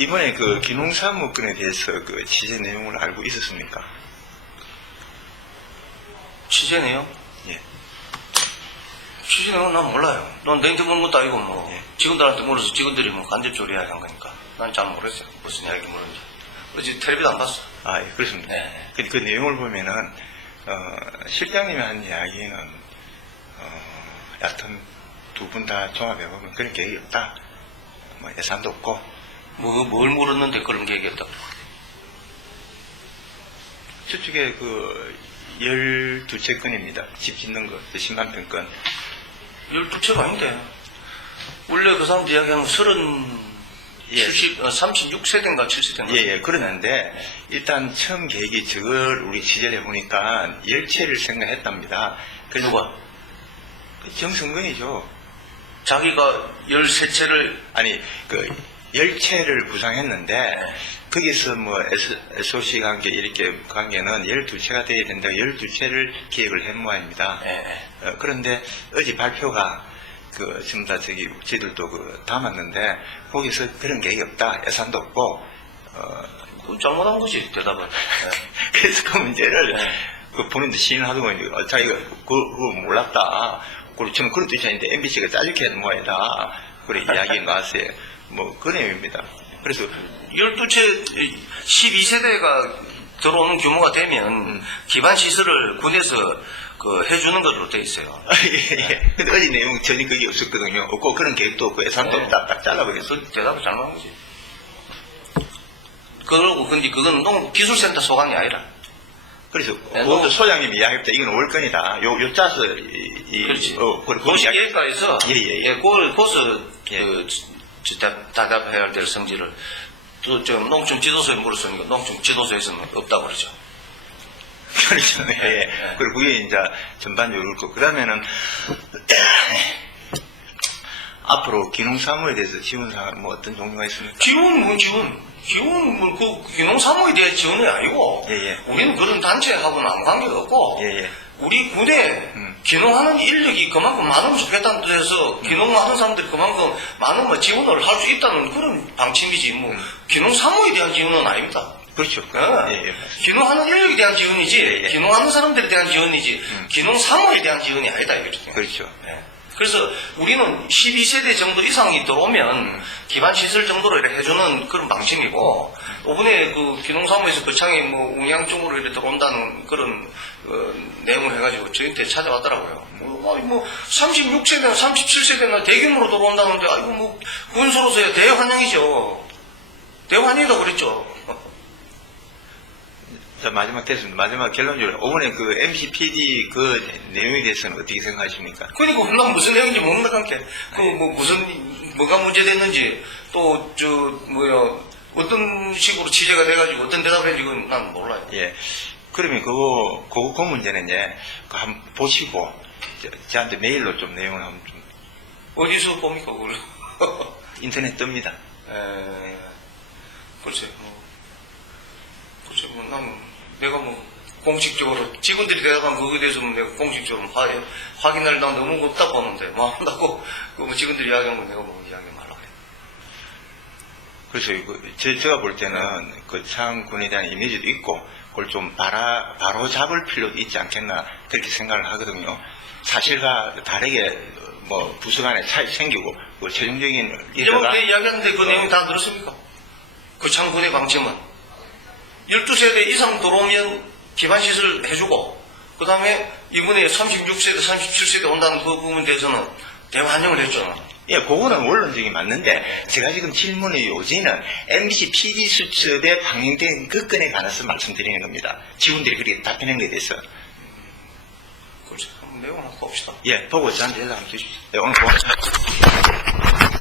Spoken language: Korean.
이번에 그 기농사무권에 대해서 그 취재 내용을 알고 있었습니까? 취재 내용? 예. 취재 내용은 난 몰라요. 넌 물은 것도 아니고 뭐 예. 직원들한테 물어서 직원들이 뭐 간접적으로 이야기한 거니까 난 잘 모르겠어요. 무슨 이야기 물었는지. 어제 텔레비도 안 봤어. 아, 예, 그렇습니다. 네. 그, 그 내용을 보면은, 어, 실장님이 한 이야기는, 어, 여하튼 두 분 다 종합해보면 그런 계획이 없다. 뭐 예산도 없고, 뭐, 뭘 물었는데 그런 게 얘기했다고. 저쪽에 그, 12채 건입니다. 집 짓는 거, 그 신간평 건. 12채가 아닌데. 원래 그 사람들 이야기하는 서른, 예. 70, 어, 36세대인가 7세대인가. 예, 예, 그러는데, 일단 처음 계획이 저걸 우리 취재를 해보니까 열채를 생각했답니다. 그래서 누가? 그 정성근이죠. 자기가 13채를 아니 그 열채를 구상했는데 거기서 뭐 SOC 관계 이렇게 관계는 12채가 돼야 된다 12채를 계획을 한 모양입니다. 예, 예. 어, 그런데 어제 발표가 그 지금 다 저기 저희들도 그 담았는데 거기서 그런 계획이 없다 예산도 없고 어, 그건 잘못한 거지, 대답은. 예. 그래서 그 문제를 네. 그 본인도 시인하더고 어, 자기가 그, 그거 몰랐다. 그리고 저는 그런 뜻이 아닌데 MBC가 짜증게 하는 모양이다. 그래 이야기 나왔어요. 뭐 그 내용입니다. 그래서 12채, 12세대가 들어오는 규모가 되면 기반 시설을 군에서 그 해주는 것으로 돼 있어요. 아, 예, 예. 근데 어제 내용 전혀 그게 없었거든요. 없고 그런 계획도 없고 예산도 네. 없다. 딱 잘라버렸어. 그래서 대답을 잘못한 거지. 그러고 근데 그건 농 기술센터 소관이 아니라. 그래서 네, 그것도 뭐- 소장님이 이야기했다. 이건 월권이다. 요, 요 짜서 이, 이 그렇지. 어, 그, 그 도시 이야기- 계획과에서 예, 예, 예. 그걸 거기서 예. 그 답답해야 될 성질을 또 지금 농촌 지도소에 물었으니까 농촌 지도소에서는 없다고 그러죠. 그렇죠. 예, 예. 네. 그리고 그게 이제 전반적으로 그렇고 그 다음에는 앞으로 기농사무에 대해서 지원 사항 뭐 어떤 종류가 있습니까? 지원 뭐 지원 지원 뭐그 기농사무에 대한 지원이 아니고 예, 예. 우리는 그런 단체하고는 아무 관계가 없고 예, 예. 우리 군에 음. 기농하는 인력이 그만큼 많으면 좋겠다는 뜻에서 기농하는 사람들이 그만큼 많은 뭐 지원을 할 수 있다는 그런 방침이지 뭐 음. 기농사무에 대한 지원은 아닙니다. 그렇죠. 예. 예, 예. 기농하는 인력에 대한 지원이지 예, 예. 기농하는 사람들에 대한 지원이지 음. 기농사무에 대한 지원이 아니다 이거죠. 그렇죠. 예. 그래서 우리는 12세대 정도 이상이 들어오면 기반 시설 정도로 이렇게 해주는 그런 방침이고 이번에 그 기농사무에서 거창이 뭐 운양 쪽으로 이렇게 들어온다는 그런 어, 내용을 해가지고 저희한테 찾아왔더라고요. 뭐, 뭐 36세대나 37세대나 대규모로 들어온다는데 아이고 뭐 군소로서야 대환영이죠. 대환영이라고 그랬죠. 자, 마지막 됐습니다. 마지막 결론적으로 이번에 그 MCPD 그 내용에 대해서는 어떻게 생각하십니까? 그러니까 난 무슨 내용인지 모른다 함께 그뭐 무슨 뭐가 문제됐는지 또 저 뭐야 어떤 식으로 취재가 돼가지고 어떤 대답을 했는지 그건 난 몰라요. 예. 그러면 그거, 그거, 그 문제는 이제, 그 한번 보시고, 저, 저한테 메일로 좀 내용을 한번 좀, 어디서 봅니까 그걸? 인터넷 뜹니다. 에 글쎄 뭐 글쎄 뭐난 내가 뭐 공식적으로 직원들이 대답한 그거에 대해서 는 내가 공식적으로 화, 확인할 난 너무 없다 보는데 뭐 한다고 그뭐 직원들이 이야기한 건 내가 뭐 이야기 말라 그래. 그래서 이거 제, 제가 볼 때는 그 창군에 대한 이미지도 있고 그걸 좀 바라, 바로 잡을 필요도 있지 않겠나 그렇게 생각을 하거든요. 사실과 다르게 뭐 부서 간에 차이 생기고 그 최종적인 이런 내 이야기하는데 그 내용 다 들었습니까? 그 창군의 방침은 12세대 이상 들어오면 기반시설 해주고 그 다음에 이번에 36세대, 37세대 온다는 그 부분에 대해서는 대환영을 했잖아. 예, 그거는 원론적이 맞는데 제가 지금 질문의 요지는 MC PD 수첩에 방영된 그 건에 관해서 말씀드리는 겁니다. 직원들이 그렇게 답변한 거에 대해서 글쎄, 한번 내용 한번 봅시다. 예, 보고 저한테 연락 한번 주십시오. 예, 오늘 고맙습니다.